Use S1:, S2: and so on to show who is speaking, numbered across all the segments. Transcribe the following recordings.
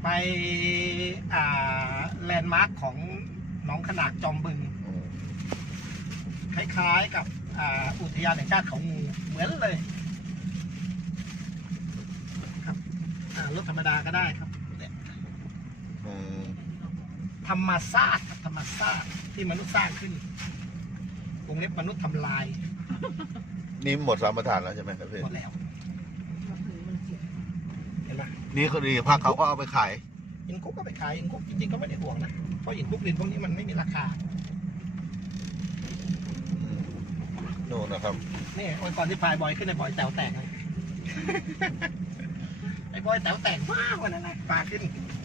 S1: ไปแลนด์มาร์คของหนองขนากจอมบึงคล้ายๆกับอุทยานแห่งชาติเขางูเหมือนเลยครับรถธรรมดาก็ได้ครับเนี่ยธรรมชาติธรรมชาติที่มนุษย์สร้างขึ้นวงเล็บมนุษย์ทำลาย
S2: นี่หมดสามประทานแล้วใช่ไหมครับพี่
S1: หมดแล้วเห็นไหม
S2: นี่เขาดีภาคเขาก็เอาไปขาย
S1: อินคุกก็ไปขายอินคุกจริงๆก็ไม่ได้ห่วงนะเพราะอินคุกลินพวกนี้มันไม่มีราคา
S2: โน่นนะครับ
S1: นี่วันก่อนที่พายบอยขึ้นไอ้บอยแต๋วแตกเลย ไอ้บอยแต๋วแตกมากวันนั้นนะปลาขึ้น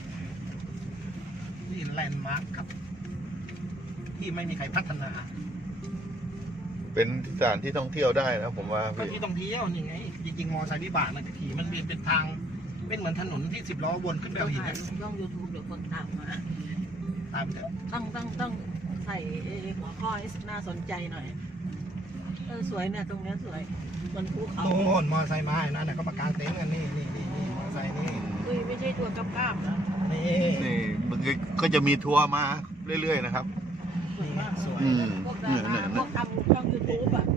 S1: นี่แลนด์มาร์คครับที่ไม่มีใครพัฒนา
S2: เป็นสถานที่ท่องเที่ยวได้นะผมว่า
S1: ก็ที่ท่องเที่ยวนี่ไงจริงๆมอไซค์วิบากมันจะขี่มันเป็นทางเป็นเหมือนถนนที่10 ล้อวนขึ้นไปเอาหิน
S3: ต้องยูทูบเดี๋ยวคนตามมา
S1: ตามเถอะ
S3: ต้องใส่หัวข้อให้น่าสนใจหน่อยสวยเนี่ยตรงนี้สวยมันภูเขา
S1: โน่นมอไซค์มานะเนี่ยก็ประกางเต็นท์กันนี่มอไซค์นี่
S3: ไม่ใช่ตัวกล้ามนะ
S2: นี่มันก็จะมีทัวร์มาเรื่อยๆนะครับ
S3: สวยมากสวยพวกดาราพวกทำช่องยูทูบอ่ะ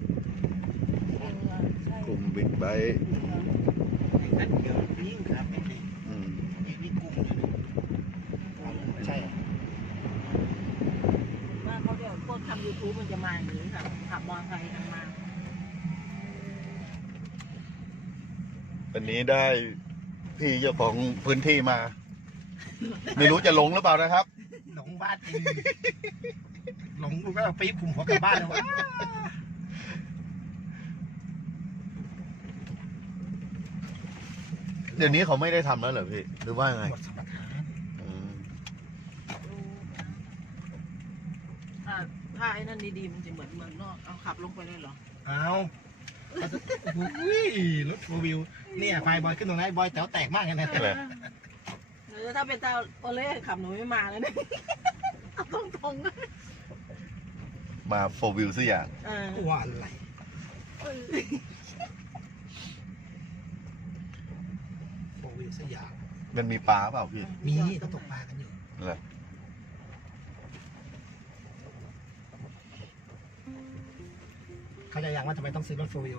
S2: กลุ่มบิ๊กไบค์
S1: นั่นเดี๋ยวนี่ครับนี่กลุ่มใช่
S3: ว่าเขาเดี๋ยวพวกทำยูทูบมันจะมาอย่างนี้ค่ะขับมอเตอร์ไซค์กันมา
S2: วันนี้ได้พี่เจ้าของพื้นที่มา ไม่รู้จะหลงหรือเปล่านะครับ
S1: หลงบ้านจริงหลงกูก็ปี๊บคุมหัวกลับบ้านเลยวะ
S2: เดี๋ยวนี้เขาไม่ได้ทำแล้วเหรอพี่หรือว่าไง
S3: ถ้าไอ้นั่นดีๆมันจะเหมือนเมืองนอกเอาขับลงไปเลยเหรอ
S1: เอารถโฟวิวเนี่ยไฟบอยขึ้นตรงนั้นบอยแต๋วแตกมากเลยนะ
S3: หรือถ้าเป็นเจ้าโอเล่ขับหนูไม่มาเลยเนี่ยเอาตรง
S2: มาโฟวิวซะอย่าง
S1: ว่าอะไรโฟวิวซะอย่าง
S2: มันมีปลาเปล่าพี่
S1: มีต้องตกปลากันอยู่
S2: เหรอ
S1: เขาจะอย่างว่าทำไมต้องซื้อรถโฟวิว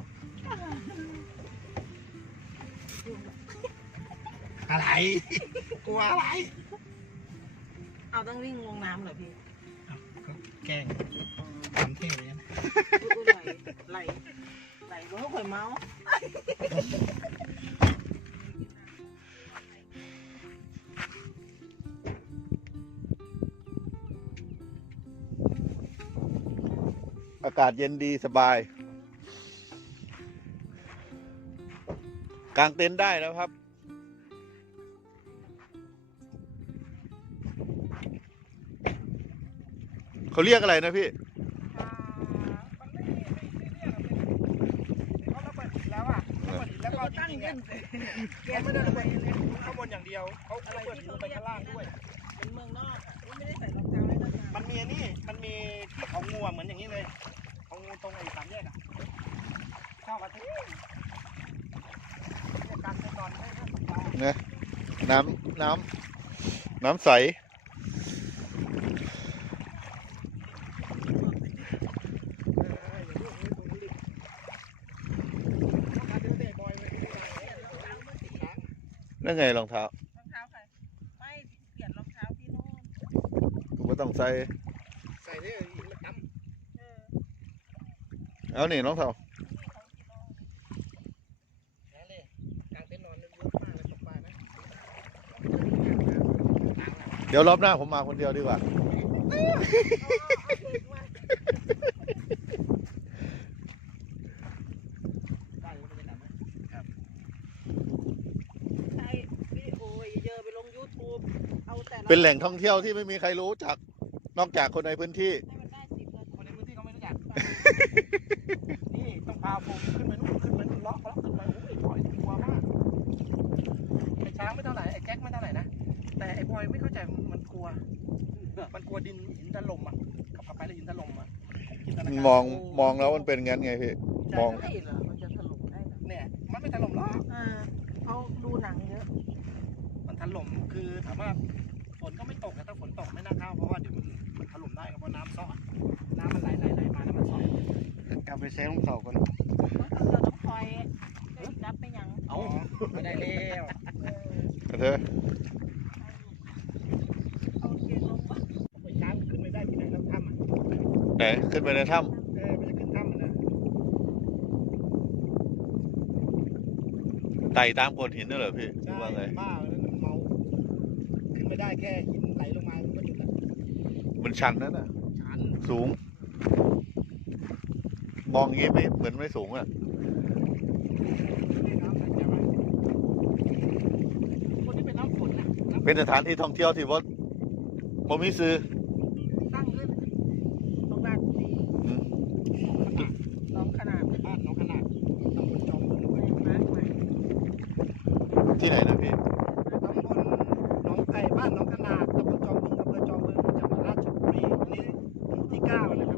S1: อะไรกลัวอะไร
S3: เอาต้องวิ่งลงน้ำเหรอพี่
S1: ก็แกล้งทำเท่เลยนะ
S3: ไหลรถข่อยเมา
S2: อากาศเย็นดีสบายกางเต็นท์ได้แล้วครับเขาเรียกอะไรนะพี่
S1: แล้วก็ตั้งเงินเขาไม่ได้ระเบิดข้างบนอย่างเดียวเขาระเบิดลงไปข้างล่างด้วย
S3: เป็นเมืองนอกอ่ะไม่ได้ใส่รองเท้าเลยนะ
S1: มันมีนี่มันมีที่เขางูเหมือนอย่างนี้เลยเขางูตรงไอ้3 แยกอ่ะชอบอ่ะที่การไปนอน
S2: เนี่ยน้ำใสนั่นไงรองเท้า
S3: ใครไม่เปลี่ยนรองเท้าที่โน่น
S2: กูไม่ต้องใส่
S1: ได้มันด
S2: ำเอาหนิรองเท้าเดี๋ยวรอบหน้าผมมาคนเดียวดีกว่าเป็นแหล่งท่องเที่ยวที่ไม่มีใครรู้จักนอกจากคนในพื้นที่
S1: คนในพื้นที่เขาไม่รู้จักนี่ต้องพาผมขึ้นไปนู่นขึ้นไปล็อกขึ้นไปโอ้ยบอยกลัวมากไอ้ช้างไม่เท่าไหร่ไอ้แจ็คไม่เท่าไหร่นะแต่ไอ้บอยไม่เข้าใจมันกลัวดินหินถล่มอ่ะขับไปแล้วหินถล่มอ่ะ
S2: มองแล้วมันเป็นงั้นไงพี่มอง
S3: มันจะถล่มได้
S1: เนี่ยมันไม่ถล่มหรอก
S3: เขาดูหนังเยอะ
S1: มันถล่มคือถามว่าฝนก็ไม่ตกนะถ้าฝนตกไม่น่าเข้าเพราะว่าเดี๋ยวมันถล่มได้เพราะน้ำซ้อน้ำมันไหลมาแล้วมันซ้อก
S2: ลับไปแซงของเขาก่อน
S3: เราต้องคอยนับไปยัง
S1: เอาไม่ได้แล้ว
S2: เธอ
S3: โอเคลงวะ
S1: ไปช้างขึ้นไม่ได้ที่ไหนแล้วถ้ำอ่ะ
S2: ไหนขึ้นไปในถ้
S1: มันจะขึ้นถ้ำนะ
S2: ำไต่ตามโขดหินนั่นเหรอพี่หรือว่าไง
S1: บ้าแล้วมันเมาขึ้นไม่ได้แค่หินไหลลงมามันก็หยุดแล้ว
S2: มันชันนั่นน่ะ
S1: ชัน
S2: สูง มองอย่างงี้ไม่เหมือนไม่สูงอ่ะ
S1: คนที่เป็นน้ำฝนน่ะ
S2: เป็นสถานที่ท่องเที่ยวที่ว่าบ่มีซื้อ
S3: ตั้งขึ้นตรงหน้ากูดี
S2: อืม
S3: น้องขนาด
S1: บ้านน้องขนาดตำบลจอมบึง
S3: ไปมาใหม่
S2: ที่ไหนนะพี่
S1: ตำบลหนองไก่บ้านน้องขนาดตำบลจอมบึงอำเภอจอมบึงจังหวัดราชบุรีอันนี้หมู่ที่ 9นะครับ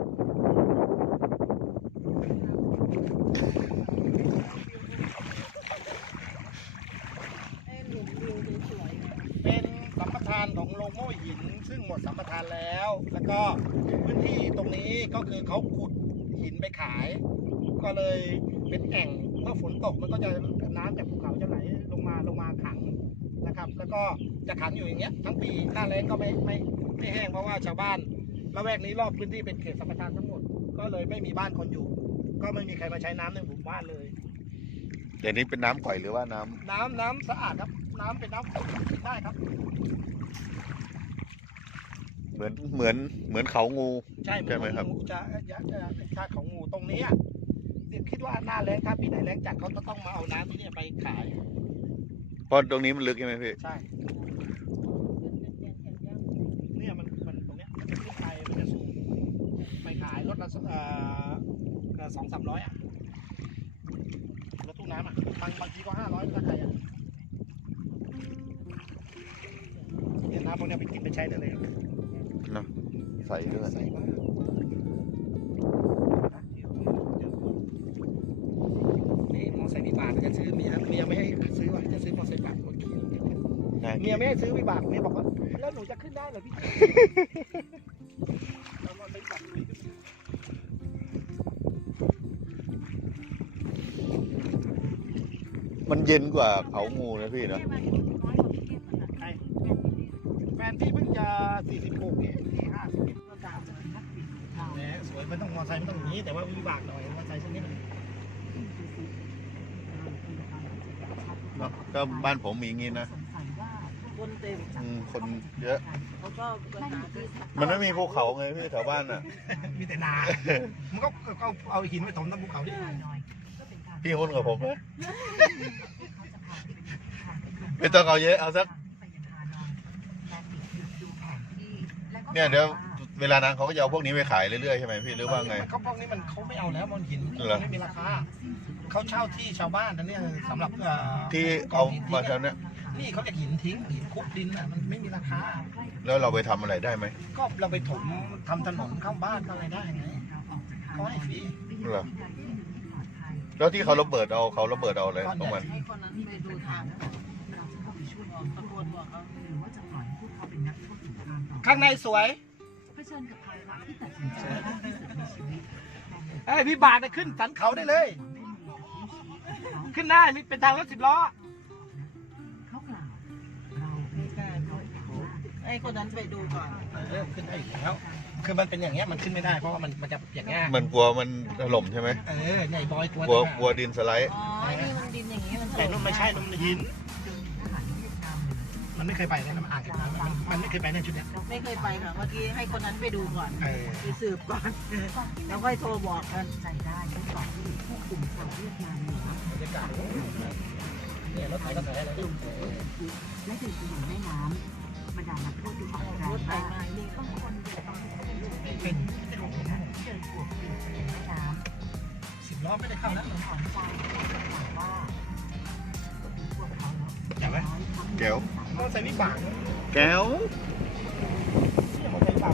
S3: ไอ้หลุมวิวสวยๆเนี่ย
S1: เป็นสัมปทานของโรงโม่หิน ซึ่งหมดสัมปทานแล้ว แล้วก็พื้นที่ตรงนี้ก็คือเขาขุดหินไปขาย ก็เลยเป็นแอ่งเมื่อฝนตกมันก็จะน้ำจากภูเขาจะไหลลงมาขังนะครับ แล้วก็จะขังอยู่อย่างเงี้ยทั้งปีหน้าแล้งก็ไม่แห้งเพราะว่าชาวบ้านละแวกนี้รอบพื้นที่เป็นเขตสัมปทานทั้งหมด ก็เลยไม่มีบ้านคนอยู่ ก็ไม่มีใครมาใช้น้ำในหมู่บ้านเลย
S2: เดี๋ยวนี้เป็นน้ำก่อยหรือว่าน้ำ
S1: น้ำสะอาดครับ น้ำเป็นน้ำกินได้ครับ
S2: เหมือนเขางู
S1: ใช่
S2: ใช่ไหมครับ
S1: จะชาติของงูตรงนี้อ่ะคิดว่าหน้าแล้งถ้าปีไหนแล้งจัดเขาจะต้องมาเอาน้ำที่นี่ไปขาย
S2: เพราะตรงนี้มันลึกใช่ไหมพี่
S1: ใช่
S3: ขึ้นเป็นเตียนเห็นยัง
S1: เนี่ยมันตรงเนี้ยมันจะขึ้นไปมันจะสูงไปขายรถละ200-300อ่ะรถตู้น้ำอ่ะบางทีก็500ถ้าใครอ่ะเนี่ยน้ำพวกเนี้ยไปกินไปใช้ได้เลยครับ
S2: เนาะใส่ด้วย
S1: ใส่มากนี่มอไซค์วิบากจะซื้อเมียไม่ให้ซื้อว่ะจะซื้อมอไซค์วิบากโอเค เมียไม่ให้ซื้อวิบากเมียบอกว่าแล้วหนูจะขึ้นได้เหรอพี่เราก็ไปบักลุยขึ้น
S2: มันเย็นกว่าเขางูนะพี่เนาะ
S3: น้อยกว่าพี่เก็บมันอ่ะ
S1: ใครแฟนพี่เพิ่งจะ46นี่ที่50
S3: ก็ตามเลยนะ
S1: แหมสวยไม่ต้องมอไซค์ไม่ต้องอย่างนี้แต่ว่าวิบากหน่อยมอไซค์สักนิดหนึ่ง
S2: เนาะก็บ้านผมมีงี้นะ
S3: คนเต็ม
S2: คนเยอะ
S3: เขาก็ไปหาที่
S2: มันไม่มีภูเขาไงพี่แถวบ้านอ่ะ
S1: มีแต่นา มันก็เอาหินไปถมทั้งภูเขาดิ
S2: พี่คนกับผมนะไม่ต้องเอาเยอะเอาสักเนี่ยเดี๋ยวเวลานั้นเขาก็จะเอาพวกนี้ไปขายเรื่อยๆใช่ไหมพี่หรือว่าไง
S1: เขาพวกนี้เขาไม่เอาแล้วมันหิน
S2: เหรอ
S1: ไม่มีราคาเขาเช่าที่ชาวบ้านนะเนี่ยสำหรับ
S2: ที่เอามาแถวเนี้ย
S1: นี่เขาจะหินทิ้งหินคุกดินอ่ะมันไม่มีราคา
S2: แล้วเราไปทำอะไรได้ไหม
S1: ก็เราไปถมทำถนนเข้าบ้านอะไรได้ไงเขาให้ฟรี
S2: เหรอแล้วที่เขาระเบิดเอาอะไรตรงมัน
S3: ให้คนนั้นไปดูทางตะโกนบอกเขา
S1: ข้างในสวย
S4: เผชิญกับภาวะที่ตัดสินใจยากที่สุดในชีวิต
S1: ไอ้พี่บาทขึ้นสันเขาได้เลย ขึ้นได้มีเป็นทางรถ10 ล้อ
S4: เขากล่าวเรา
S3: ไม่กล้าเขาให้คนนั้นไปดูก่อน
S1: ขึ้นได้อยู่แล้วคือมันเป็นอย่างเงี้ยมันขึ้นไม่ได้เพราะว่ามันจะอย่างเงี้ย
S2: มันกลัวมันถล่มใช่ไหม
S1: ในบอยกลัว
S2: กลัวดินสไลด์
S3: อ๋อนี่มันดินอย่างนี้มัน
S1: แต่นุ่มไม่ใช่นุ่มหิน
S4: โดยมีทหารเวียดนามเหนือ
S1: มันไม่เคยไปนะมันอ่านจากนั้นมันไม่เคยไปในชุดเนี้ย
S3: ไม่เคยไปค่ะเมื่อกี้ให้คนนั้นไปดูก่อน
S1: เออ
S3: ไปสืบก่อน แล้วค่อยโทรบอกกัน
S4: ใจได้ด้วยก่อนที่ผู้คุมชาวเวียดนามเหนือบ
S1: รรยากาศเนี่ยรถไถก็ไถอะไร
S4: ลงจากรถบรรทุกและดื่มไปในแม่น้ำบรรดานักโทษที่ออกแรง
S3: รถไถ
S4: มาก
S3: มานี่
S4: บางคนเดินต้องให้
S1: เป็น
S4: เดินบวกปีนไปในแม่น้ำ
S1: 10 ล้อไม่ได้เข้านะ
S4: ถอนใจและกล่าวว่าพวกเขา
S1: อย่างไร
S2: แก้ว
S1: มอไซค์วิบาก
S2: แก้ว
S1: ที่มอไซค์วิบาก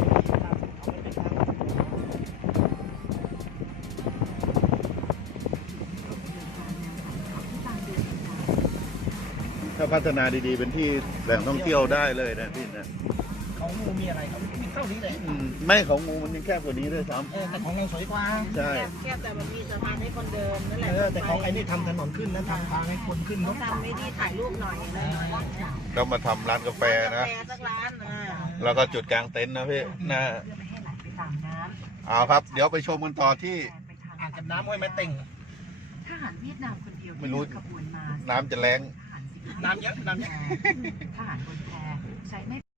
S2: ถ้าพัฒนาดีๆ เป็นที่แหล่งท่องเที่ยวได้เลยนะพี่นะ
S1: ของงูมีอะไรครับมีเท่านี้เลย
S2: ไม่ของงูมันยังแคบกว่านี้ด้วยซ้
S1: แต่ของเราสวยกว่า
S2: ำใช่
S3: แค่แต่มันมีสะพานให้คนเดินนั่นแหละ
S1: แต่ของไอ้นี่ทำถนนขึ้นนะทำทางให้คนขึ้น
S3: เขา
S1: เนาะ
S3: ทำไม่ดีถ่ายรูปหน่อยเลยหน่อย
S2: ก็มาทำร้านกาแฟนะ
S3: กาแฟสักร้านอ่า
S2: แล้วก็จุดกลางเต็นท์นะพี่นะ
S4: เพื่อไม่ให้ไหลไปตามน้ำ
S2: เอาครับ เดี๋ยวไปชมกันต่อที่
S4: ไปทาง
S1: อ่างเก็บน้ำห้วยแม่เต่ง
S4: ทหารเวียดนามคนเดียว
S2: ไม่รู้
S4: ที่ขบวนมา
S2: น้ำจะแรง
S1: น้ำเยอะน้ำเยอะ
S4: ทหารบนแพใช้ไม่